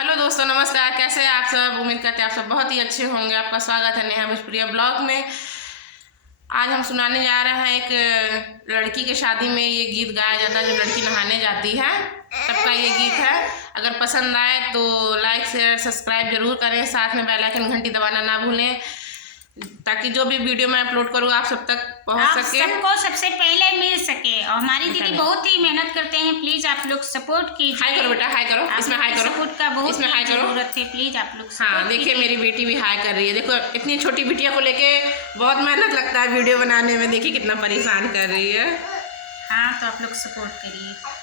Hello दोस्तों, नमस्कार। कैसे हैं आप सब? उम्मीद करते हैं आप सब बहुत ही अच्छे होंगे। आपका स्वागत है नेहा भोजपुरिया ब्लॉग में। आज हम सुनाने जा रहे हैं एक लड़की के शादी में ये गीत गाया जाता है, जो लड़की नहाने जाती है तब का ये गीत है। अगर पसंद आए तो लाइक शेयर सब्सक्राइब जरूर करें, साथ में बेल आइकन घंटी दबाना ना भूलें, ताकि जो भी वीडियो मैं अपलोड करूँ आप सब तक पहुंच सके, सबको सबसे पहले मिल सके। और हमारी दीदी बहुत ही मेहनत करते हैं, प्लीज आप लोग सपोर्ट कीजिए। हाय करो बेटा, हाय करो, इसमें हाय करो, सपोर्ट का बहुत इसमें हाय करो, जरूरत है, प्लीज आप लोग। हाँ देखिए मेरी बेटी भी हाय कर रही है। देखो इतनी छोटी बिटिया को लेके बहुत मेहनत लगता है वीडियो बनाने में, देखिए कितना परेशान कर रही है। हाँ तो आप लोग सपोर्ट करिए।